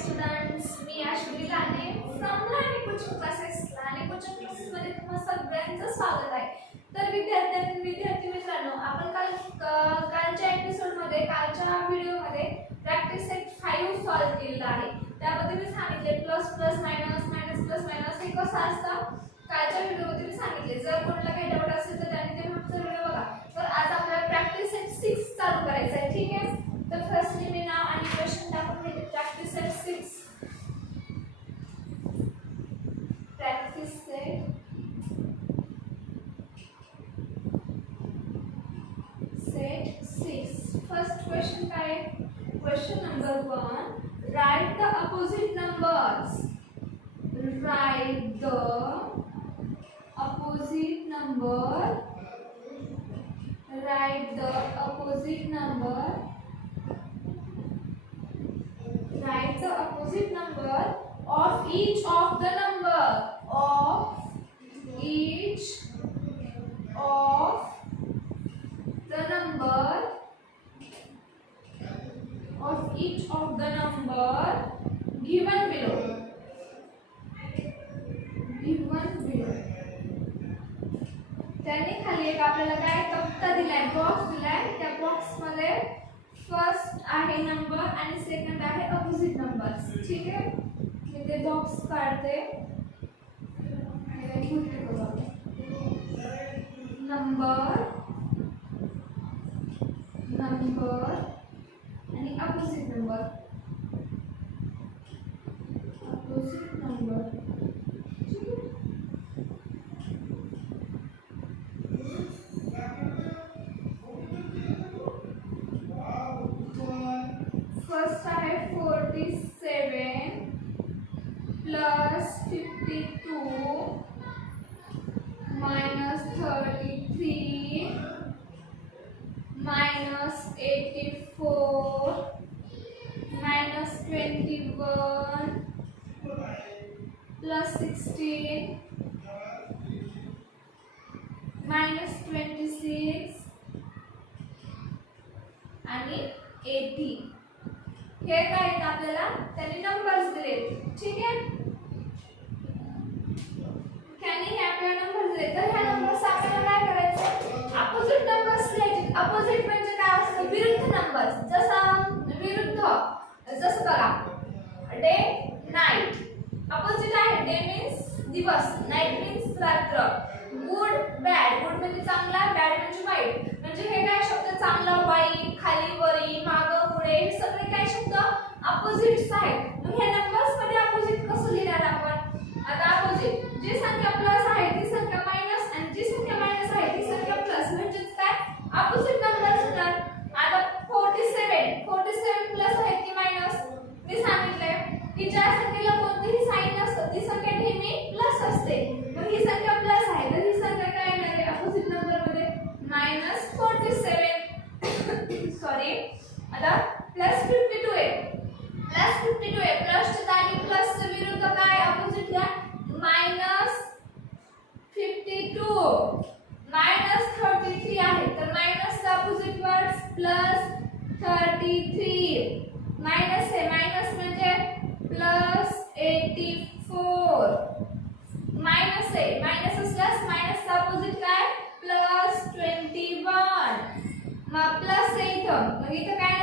Students, मी अश्विनी लाने from लाने coaching classes. लाने कोचिंग क्लासेस मध्ये तुम्हा सगळ्यांचं स्वागत आहे. तर विद्यार्थी मित्रांनो, आपण कालच्या एपिसोड मध्ये कालच्या व्हिडिओ मध्ये प्रॅक्टिस सेट 5 सॉल्व्ह केलेला आहे. त्यामध्ये मी सांगितले plus plus minus minus plus minus हे कसं असतं कालच्या व्हिडिओ मध्ये मी सांगितले. जर कोणाला काही डाऊट असेल तर त्यांनी ते मागचा व्हिडिओ बघा. तर आज आपल्याला प्रॅक्टिस सेट 6 चालू करायचं आहे. ठीक आहे. तर फर्स्टली मी नाव आणि क्वेश्चन टाकून घेते. Practice set 6 practice set 6. First question काय आहे? Question number 1, right the opposite numbers. Right the opposite number. Write the opposite number. Write the opposite number of each of the number. Of each of the number. Of each of the number given below. Given below. त्यांनी खाली एक आपल्याला काय तक्ता दिलाय, box दिलाय. त्या box मध्ये फर्स्ट आहे नंबर आणि सेकंड आहे अपोजिट नंबर्स. ठीक आहे. मी ते बॉक्स काढते. नंबर नंबर आणि opposite number. Opposite number. First आहे 47 plus 52 minus 33 minus 84 minus 21 plus 16 minus 26 आणि 80. हे काय आहेत आपल्याला त्यांनी नंबर्स दिले. ठीक आहे. त्यांनी हे आपल्याला नंबर्स दिले. तर ह्या नंबर्स आपल्याला काय करायचं? अपोजिट नंबर्स लिहायचे. अपोजिट म्हणजे काय असतं? विरुद्ध नंबर्स. जसं बघा डे नाईट. अपोजिट आहे. डे मीन्स दिवस, नाईट मीन्स रात्र. Good bad. गुड म्हणजे चांगला, बॅड म्हणजे वाईट. म्हणजे हे काय शब्द? चांगला, वाईट, खाली वरी, मागं पुढे, हे सगळे काय शब्द अपोजिट्स आहेत. मग ह्या नंबर्स मध्ये अपोजिट कसं लिहिणार आपण? आता अपोजिट जी संख्या प्लस आहे ती संख्या मायनस आणि जी संख्या मायनस आहे ती संख्या प्लस. म्हणजेच काय? अपोजिट नंबर्स होणार. आता 47 प्लस आहे ती मायनस. मी सांगितलंय की ज्या संख्येला कोणतीही साइन नसतं ती संख्या नेहमी प्लस असते. मग ही संख्या प्लस आहे तर ही संख्या काय येणार आहे अपोजिट नंबर मध्ये? -47. सॉरी. आता प्लस 52 आहे. प्लसच्या जागी प्लसच्या विरुद्ध काय अपोजिट घ्या? -52. -33 आहे तर मायनसचा अपोजिट वर्ड +33. मायनस आहे. मायनस म्हणजे +84. मायनस आहे. मायनस असल्यास मायनसचा अपोजिट काय? +21. मग प्लस आहे इथं. मग इथं काय